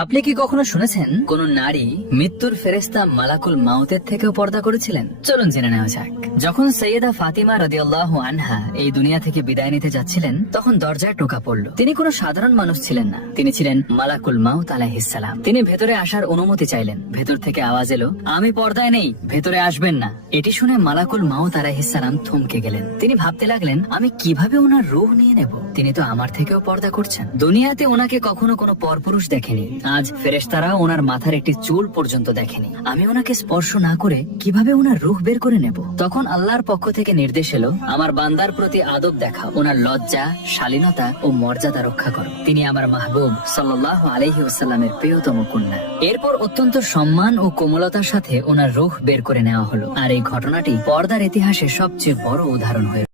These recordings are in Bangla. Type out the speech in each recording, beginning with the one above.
আপনি কি কখনো শুনেছেন কোন নারী মৃত্যুর ফেরেশতা মালাকুল মাউতের থেকেও পর্দা করেছিলেন? চলুন জেনে নেওয়া যাক। যখন সৈয়দা ফাতিমা রাদিয়াল্লাহু আনহা এই দুনিয়া থেকে বিদায় নিতে যাচ্ছিলেন, তখন দরজায় টোকা পড়ল। তিনি কোনো সাধারণ মানুষ ছিলেন না, তিনি ছিলেন মালাকুল মাউত আলাইহিস সালাম। তিনি ভেতরে আসার অনুমতি চাইলেন। ভেতর থেকে আওয়াজ এলো, আমি পর্দায় নেই, ভেতরে আসবেন না। এটি শুনে মালাকুল মাউত আলাইহিস সালাম থমকে গেলেন। তিনি ভাবতে লাগলেন, আমি কিভাবে ওনার রূহ নিয়ে নেব? তিনি তো আমার থেকেও পর্দা করছেন। দুনিয়াতে ওনাকে কখনো কোনো পরপুরুষ দেখেনি, আজ ফেরেশতারা ওনার মাথার একটি চুল পর্যন্ত দেখেনি। আমি ওনাকে স্পর্শ না করে কিভাবে ওনার রূহ বের করে নেব? তখন আল্লাহর পক্ষ থেকে নির্দেশ এলো, আমার বান্দার প্রতি আদব দেখাও, ওনার লজ্জা, শালীনতা ও মর্যাদা রক্ষা করো। তিনি আমার মাহবুব সাল্লাল্লাহু আলাইহি ওয়াসাল্লামের প্রিয়তম কন্যা। এরপর অত্যন্ত সম্মান ও কোমলতার সাথে ওনার রূহ বের করে নেওয়া হলো। আর এই ঘটনাটি পর্দার ইতিহাসে সবচেয়ে বড় উদাহরণ হয়ে।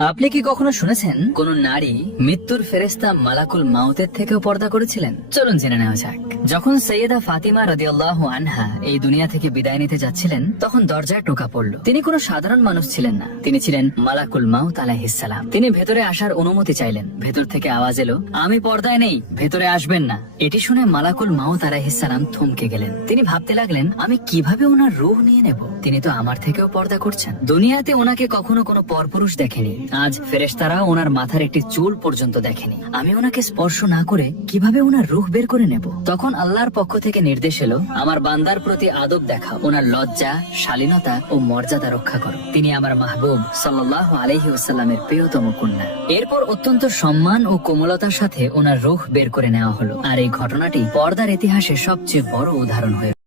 আপনি কি কখনো শুনেছেন কোন নারী মৃত্যুর ফেরেশতা মালাকুল মাউতের থেকেও পর্দা করেছিলেন? চলুন জেনে নেওয়া যাক। যখন সৈয়দা ফাতিমা রাদিয়াল্লাহু আনহা এই দুনিয়া থেকে বিদায় নিতে যাচ্ছিলেন, তখন দরজায় টোকা পড়ল। তিনি কোনো সাধারণ মানুষ ছিলেন না, তিনি ছিলেন মালাকুল মাউত আলাইহিস সালাম। তিনি ভেতরে আসার অনুমতি চাইলেন। ভেতর থেকে আওয়াজ এলো, আমি পর্দায় নেই, ভেতরে আসবেন না। এটি শুনে মালাকুল মাউত আলাইহিস সালাম থমকে গেলেন। তিনি ভাবতে লাগলেন, আমি কিভাবে ওনার রূহ নিয়ে নেব? তিনি তো আমার থেকেও পর্দা করছেন। দুনিয়াতে ওনাকে কখনো কোনো পরপুরুষ দেখেনি, আজ ফেরেশতারা ওনার মাথার একটি চুল পর্যন্ত দেখেনি। আমি ওনাকে স্পর্শ না করে কিভাবে ওনার রূহ বের করে নেব? তখন আল্লাহর পক্ষ থেকে নির্দেশ এলো, আমার বান্দার প্রতি আদব দেখাও, ওনার লজ্জা, শালীনতা ও মর্যাদা রক্ষা করো। তিনি আমার মাহবুব সাল্লাল্লাহু আলাইহি ওয়াসাল্লামের প্রিয়তম কন্যা। এরপর অত্যন্ত সম্মান ও কোমলতার সাথে ওনার রূহ বের করে নেওয়া হলো। আর এই ঘটনাটি পর্দার ইতিহাসে সবচেয়ে বড় উদাহরণ হয়ে